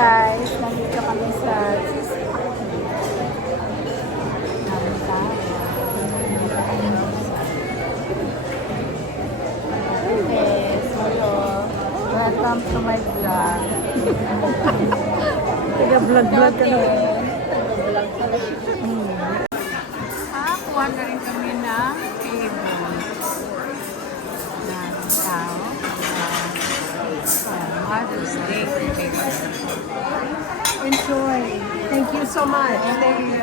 guys, nandito kami sa yes, hello. Welcome to my vlog. Taga-vlog-vlog ka na. Kuha na rin kami ng table. Ng tao. Mother's Day. Enjoy. Thank you so much. Thank you.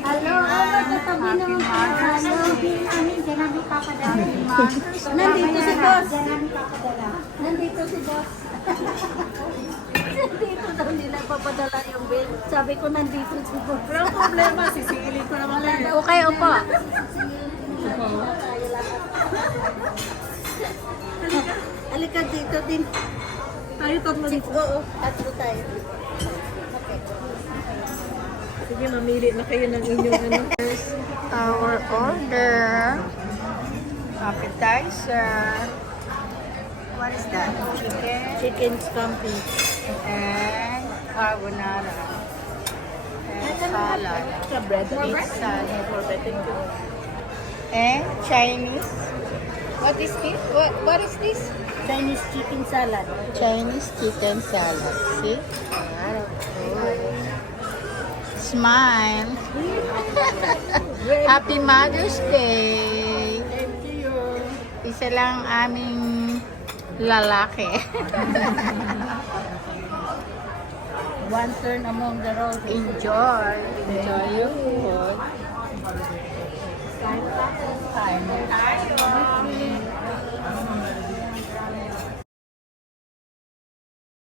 Hello, magkatabi naman po. Hello, namin, dyan namin papadala. Nandito si boss. Dyan namin papadala. Nandito si boss. Nandito daw nila papadala yung bill. Sabi ko, nandito si boss. Walang problema, sisiilin ko naman lang. Okay, opo. Halika dito din. Tayo tatlo dito. Oo, tatlo tayo. Sige, mamili na kayo ng inyong ano. Our order. Appetizer. What is that? Chicken Chicken scampi. and carbonara. And salad. Extra bread. Beef salad. And Chinese. What is this? What is this? Chinese chicken salad. Chinese chicken salad. See? Smile. Happy Mother's Day. Thank you. Isa lang aming lalaki. One turn among the road. Enjoy. Enjoy your food. Kain na tayo.